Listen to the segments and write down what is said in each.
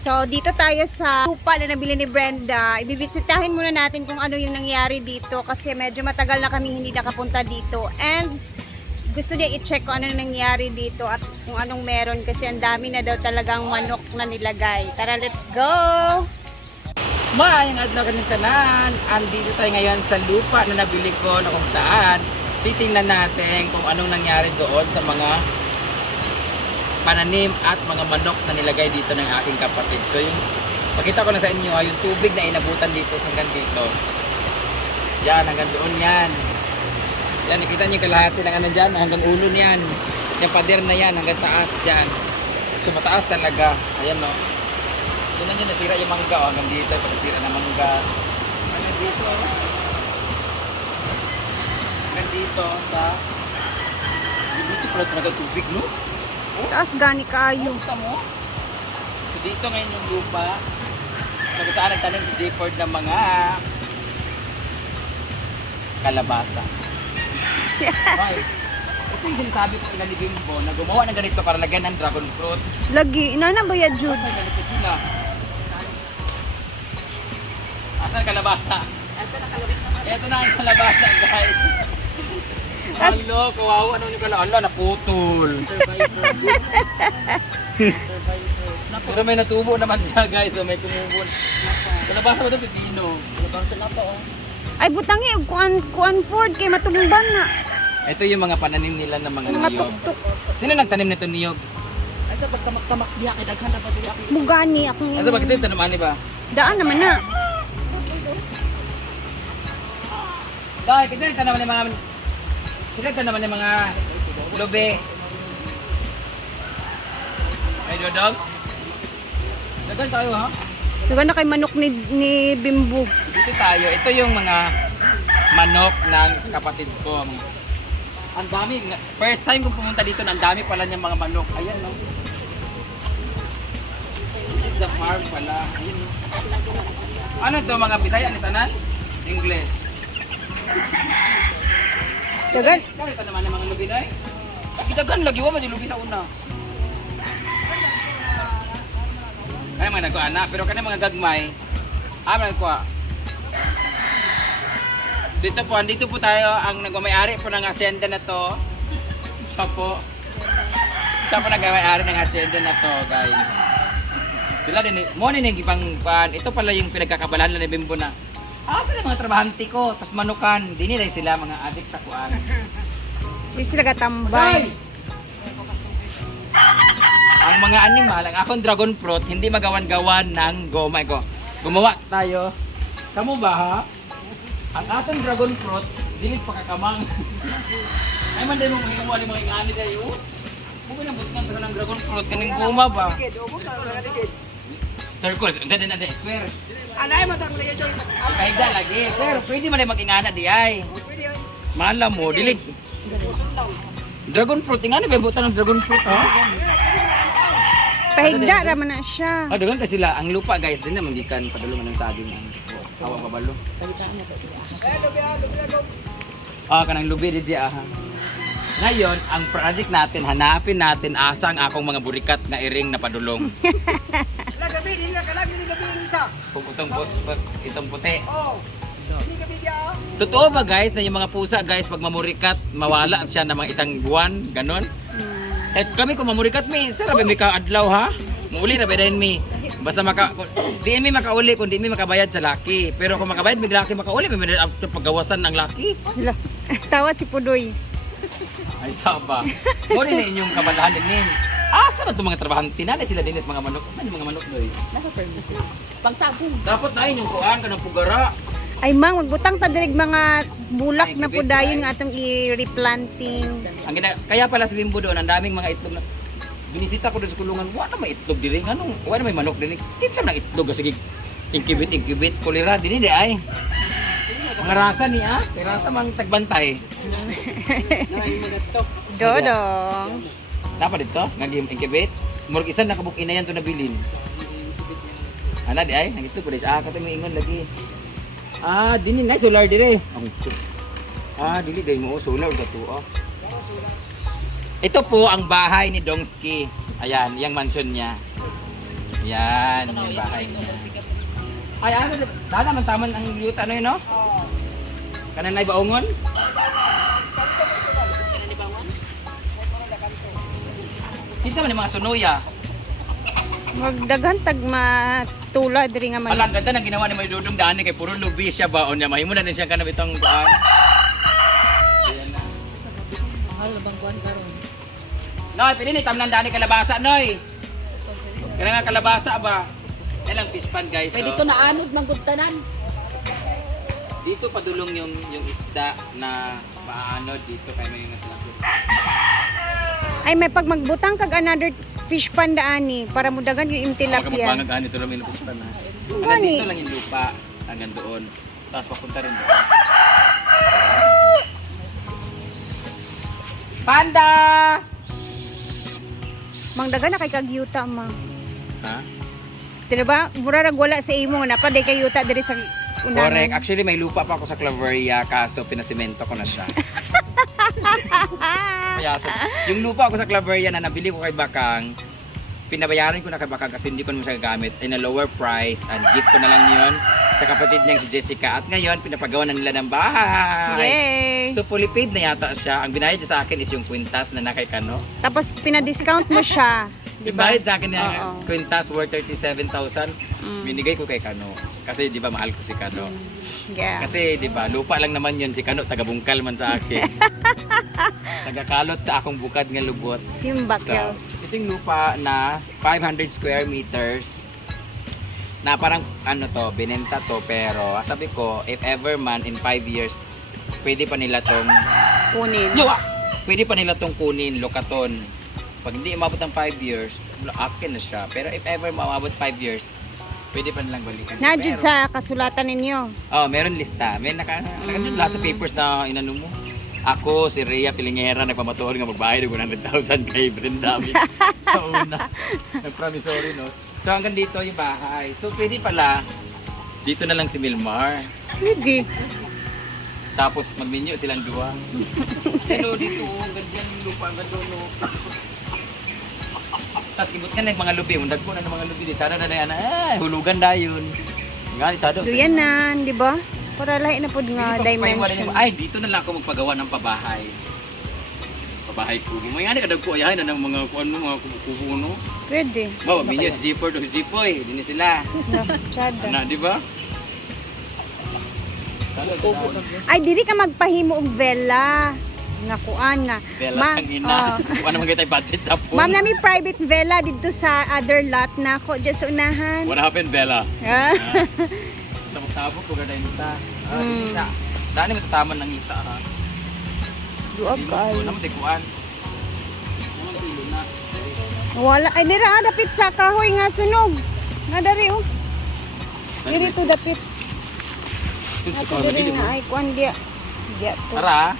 So, dito tayo sa lupa na nabili ni Brenda. Ibibisitahin muna natin kung ano yung nangyari dito kasi medyo matagal na kami hindi nakapunta dito. And gusto niya i-check kung ano nangyari dito at kung anong meron kasi ang dami na daw talagang manok na nilagay. Tara, let's go! Maayong adlaw kaning tanan. Andito tayo ngayon sa lupa na nabili ko na kung saan titingnan natin kung anong nangyari doon sa mga pananim at mga manok na nilagay dito ng aking kapatid. So yung pakita ko na sa inyo ah, yung tubig na inabutan dito hanggang dito. Yan, hanggang doon yan. Yan, nakita niyo kalahati ng ano dyan, hanggang ulo niyan. Yung pader na yan, hanggang taas dyan. So mataas talaga. Ayan no. Tingnan nyo, nasira yung mangga. Oh, hanggang dito, pagkasira ng mangga. Hanggang dito. oh. Hanggang dito sa... Dito pala tumagal tubig, no? Taas gani kayo. Kita mo? So dito ngayon yung lupa. Kung saan nagtanim si J-Ford ng mga kalabasa. Right. Ito yung sinasabi ko ina ni Bimbo na gumawa ng ganito para lagyan ng dragon fruit. Lagi, inana ba yan, Jude? may ganito sila? Asan ang kalabasa? Ito na ang kalabasa, guys. Tas- Hello, kawawa naman yung kalabasa. Ala, naputol. Pero may natubo naman siya, guys. So may kumubon. Kalabasa ba ito, pipino? Kalabasa na pa, oh. Ay, butangi, kuan, kuan Ford, kay matulumban na. Ito yung mga pananim nila ng mga Mga niyog. tuktok. Sino nagtanim nito niyog? Ay sa pagkamak-tamak diya kay daghan na ba diya kay Mugani, akong Ano ba kasi ito naman, ba? Daan naman na. Dahil kasi ito naman yung mga... Ito naman yung mga lube. Ay, dodog? Dagan tayo, ha? Diba na kay manok ni, ni Bimbo? Dito tayo. Ito yung mga manok ng kapatid ko. Ang dami. First time kong pumunta dito, ang dami pala niyang mga manok. Ayan, no? This is the farm pala. Ayan, no? Ano to mga Bisaya ni Tanan? English. Dagan. Kaya ito naman ng mga lubi na eh. Dagan lagi wa lubi sa una. Kaya mga nagkuha na, pero kanya mga gagmay, amal ko. So ito po, andito po tayo, ang nagmamayari po ng asyenda na to. Siya po. Siya po nagmamayari ng asyenda na to, guys. Sila din, mo din yung ibang. Ito pala yung pinagkakabalahan na ni Bimbo na. Ah, sila mga trabahanti ko, tapos manukan. Di nila sila mga adik sa kuan. Di sila katambay. Ang mga animal, ang akong dragon fruit, hindi magawan-gawan ng goma ko. Gumawa tayo. Kamu ba ha? Ang atong dragon fruit, dilit pa kakamang. Ay man din mo hinuwa ni mga ingani na butkan sa ng dragon fruit kaning goma ba? Circle, hindi na na square. Anay mo tang liya joy. Kahit da lagi, pero pwede man din mag-ingana di ay. Mala mo, dilig. Dragon fruit, ingani ba butan ng dragon fruit ha? Pahigda raman na siya. Ah, dagan kasi sila. Ang lupa guys, din naman gikan padulungan ng saging ang awa babalo. Ah, kanang lubi di ah. Ngayon, ang project natin, hanapin natin asa ang akong mga burikat na iring na padulong. Gabi din na kalag ni gabi ang isa. Kung itong, pu- pu- itong puti. Oh. Ni gabi dia. Totoo ba guys na yung mga pusa guys pag mamurikat, mawala siya ng mga isang buwan, ganon? Eh kami kung mamurikat mi, sarap mi ka adlaw ha. Muuli na ba din mi. Basta maka di mi makauli kung di mi makabayad sa laki. Pero kung makabayad mi laki makauli mi mi after paggawasan ng laki. Hala. Tawad si Pudoy. Ay saba. Mo na inyong kabalahan din. Asa ba itong mga trabahante na sila dinis mga manok? Ano yung mga manok doy? Nasa permit. Pangsabong. Dapat na inyong kuan ka ng pugara. Ay mang, magbutang ta dirig mga bulak Ay, na po dayon ay. nga atong i-replanting. Ang gina kaya pala sa Bimbo doon, ang daming mga itlog na binisita ko doon sa kulungan, wala may itlog diri ano, wala may manok diri. Kinsa na itlog sige incubate incubate kulira dinhi di ay. Mga rasa ni ah, rasa mang tagbantay. Dodong. Dapat dito, ngagim incubate. Murag isa nakabuk ina yan to nabilin. Ana di ay, nagito ko dai sa aka to may ingon lagi. Ah, dinhi na solar dire. Ah, dili dai mo solar dato ah. Ito po ang bahay ni Dongski. Ayan, yung mansion niya. Yan, yung bahay niya. Ay, ano, dala naman taman ang yuta ano yun, no? Kanan na Kita man yung mga sunuya. Magdagan tag matula diri nga man. Alang ganda ng ginawa ni May Dudong daan kay puro lubi siya ba o niya mahimo na din siya kanang itong kuan. Ayan na. Mahal na bang kuhan karon? Noy, pili ni tamnan daan ni kalabasa, Noy. Kaya nga kalabasa ba? Yan lang fish pan guys. Pwede oh. ito na anod manggutanan. Dito padulong yung yung isda na paano dito kay may naglakot. Ay may pag magbutang kag another fish pan daani para mudagan yung Kapag tilapia. magpangag dito lang yung fish pan. Gani. Hanggang dito lang yung lupa hanggang doon. Tapos papunta rin doon. Panda! Mangdagan na kay kag yuta ma. Ha? Di ba? Mura rag wala sa imo na pa day kay yuta diri sa unahan. Correct. Actually, may lupa pa ako sa Claveria kaso pinasimento ko na siya. Kaya so, yung lupa ako sa Claveria na nabili ko kay Bakang, pinabayaran ko na kay Bakang kasi hindi ko naman siya gagamit in a lower price and gift ko na lang yun sa kapatid niyang si Jessica. At ngayon, pinapagawa na nila ng bahay. Yay! So fully paid na yata siya. Ang binayad niya sa akin is yung kwintas na nakay Kano. Tapos pina-discount mo siya. Di ba? Binayad sa akin na Oo. kwintas worth 37,000. Mm. Binigay ko kay Kano. Kasi di ba mahal ko si Kano. Yeah. Kasi 'di ba, lupa lang naman 'yun si Kano taga bungkal man sa akin. taga kalot sa akong bukad nga lubot. Simbak So, ito yung lupa na 500 square meters na parang ano to, binenta to pero sabi ko if ever man in 5 years pwede pa nila tong kunin. Yawa! Pwede pa nila tong kunin, lokaton. Pag hindi umabot ng 5 years, akin na siya. Pero if ever maabot 5 years, pwede pa nilang balikan. Pero- sa kasulatan ninyo. Oh, meron lista. May naka, naka lahat sa papers na inano mo. Ako, si Rhea Pilingera, nagpamatuon nga magbayad ng 100,000 kay Brenda sa una. Nag-promissory, no? So hanggang dito yung bahay. So pwede pala, dito na lang si Milmar. Pwede. Tapos magminyo silang dua. Pero dito, ganyan yung lupa, ganda, no? Tapos ibot ka na yung mga lubi. Mundag ko na ng mga lubi. Di tada na na yan. Ay, hulugan na yun. Nga, di tada. Duyanan, di ba? Para lahi na pod nga dimension. Ay, dito na lang ako magpagawa ng pabahay. Pabahay kubo. May ani kadag ko ayahay na ng mga kuan mo, mga kubo-kubo no. Pwede. Ba, minyo si G4 do si Jipoy, dinhi sila. No, tsada. Ana, di ba? Ay, diri ka magpahimo og vela. Nga kuan nga. Bella Ma- sang ina. oh. Ano man budget sa phone? Ma'am, nami private vela dito sa other lot na ako dyan sa unahan. What happened, Bella? Ah. Tabok-tabok ko gada ita. Ah, Mm. isa. Dani mo tataman ng ita ha. Duag Di mo kay. ko na mo tikuan. Ano kilo na? Wala. Ay, dira ah, dapit sa kahoy nga sunog. Nga dari oh. Diri to dapit. Ato diri nga ay kuan dia. Dia to. Tara.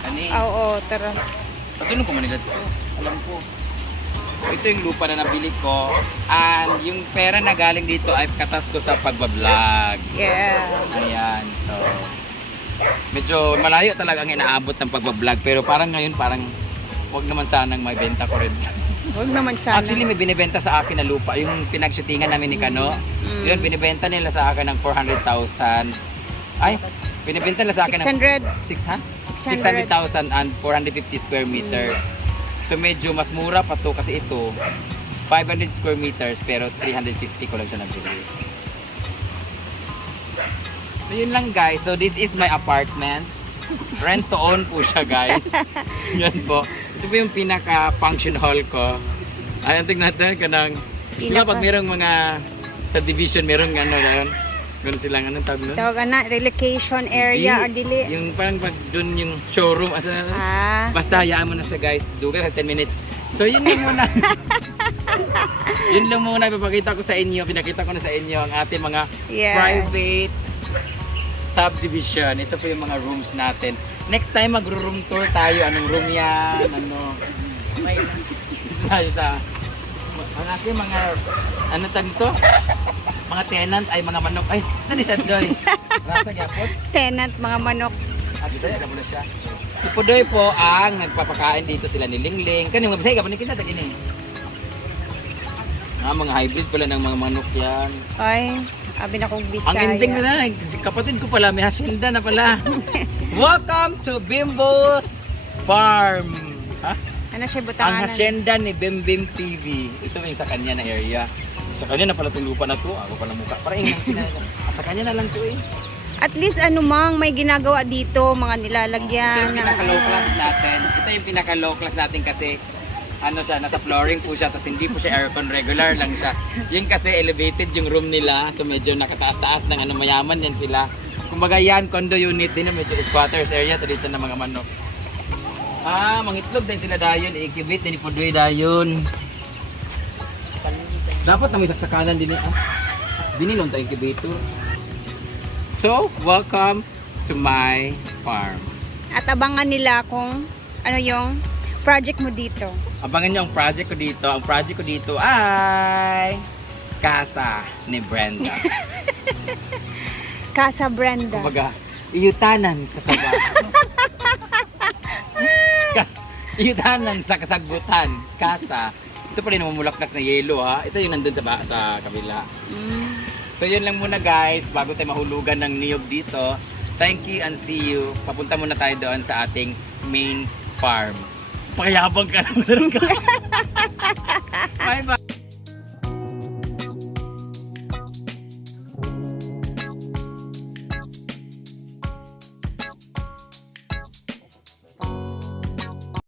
Kani. Ah, Oo, tara. Pag ko Manila to. Alam ko. Ito yung lupa na nabili ko. And yung pera na galing dito ay katas ko sa pagbablog. Yeah. Ayan. So, medyo malayo talaga ang inaabot ng pagbablog. Pero parang ngayon, parang wag naman sanang may benta ko rin. Huwag naman sana. Actually, may binibenta sa akin na lupa. Yung pinagsitingan namin ni Kano. Mm. Yun, binibenta nila sa akin ng 400,000. Ay, binibenta nila sa akin ng 600. 600? 600,000 and 450 square meters. So medyo mas mura pa to kasi ito 500 square meters pero 350 ko lang siya nabili. So yun lang guys. So this is my apartment. Rent to own po siya guys. Yan po. Ito po yung pinaka function hall ko. Ayan tingnan natin kanang Di ba Pinaka- pag merong mga subdivision, merong ano na yun. Ganun silang anong tawag nun? Tawag na, relocation area or Di- dili. Yung parang pag dun yung showroom. Asa, Ah. Basta hayaan mo na siya guys. Dugay sa 10 minutes. So yun lang muna. yun lang muna ipapakita ko sa inyo. Pinakita ko na sa inyo ang ating mga Yes. private subdivision. Ito po yung mga rooms natin. Next time magro-room tour tayo. Anong room yan? Ano? Tayo sa ang ating mga ano tag to? Mga tenant ay mga manok. Ay, nani sa doy. Rasa gyapon. Tenant, mga manok. Ah, Bisaya, na siya. Si Pudoy po ang nagpapakain dito sila ni Lingling. Kanina, Bisaya, kapag nakita, tag ini. Ah, mga hybrid pala ng mga manok yan. Ay, abi na kong bisaya. Ang ending na na, kapatid ko pala, may hacienda na pala. Welcome to Bimbo's Farm. Ha? Ano siya Ang butanganan? hacienda ni Bim Bim TV. Ito yung sa kanya na area. Sa kanya na pala itong lupa na to. Ako pala mukha. Parang yung pinag- Ah, Sa kanya na lang to eh. At least ano mang may ginagawa dito, mga Ito nilalagyan. yung pinaka-low class natin. Ito yung pinaka-low class natin kasi ano siya, nasa flooring po siya, tapos hindi po siya aircon, regular lang siya. Yun kasi elevated yung room nila, so medyo nakataas-taas ng ano, mayaman yan sila. Kumbaga yan, condo unit din, medyo squatters area, to dito ng mga manok. Ah, mangitlog din sila dayon, i-incubate din ipudoy dayon. Dapat na may saksakanan din eh. Binilon tayo incubator. So, welcome to my farm. At abangan nila kung ano yung project mo dito. Abangan nyo ang project ko dito. Ang project ko dito ay Casa ni Brenda. Casa Brenda. Kumbaga, iyutanan sa saba. Kas, iyutanan sa kasagutan. Casa. Ito pala yung namumulaklak na yelo ha. Ito yung nandun sa, ba- sa kabila. Mm. So yun lang muna guys, bago tayo mahulugan ng niyog dito. Thank you and see you. Papunta muna tayo doon sa ating main farm. Pakayabang ka talaga. Bye bye.